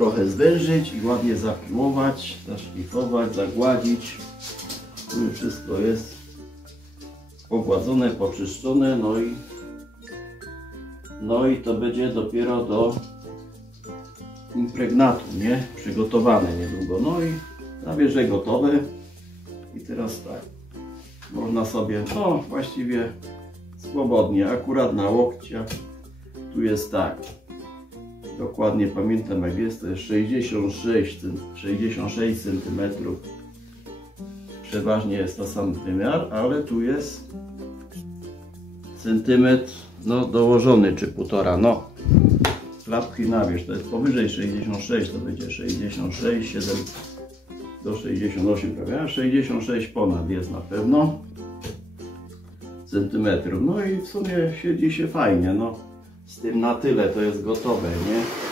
trochę zwężyć i ładnie zapiłować, zaszlifować, zagładzić. Tu już wszystko jest pogładzone, poczyszczone, no i to będzie dopiero do impregnatu, nie? Przygotowane niedługo. No i prawie gotowe. I teraz tak, można sobie, no właściwie swobodnie, akurat na łokciach. Tu jest tak, dokładnie pamiętam jak jest, to jest 66 cm. Przeważnie jest to sam wymiar, ale tu jest centymetr no dołożony, czy półtora, no klapki na wierzch, to jest powyżej 66, to będzie 66, 7 do 68 prawie, a 66 ponad jest na pewno centymetrów. No i w sumie siedzi się fajnie, no z tym na tyle to jest gotowe, nie?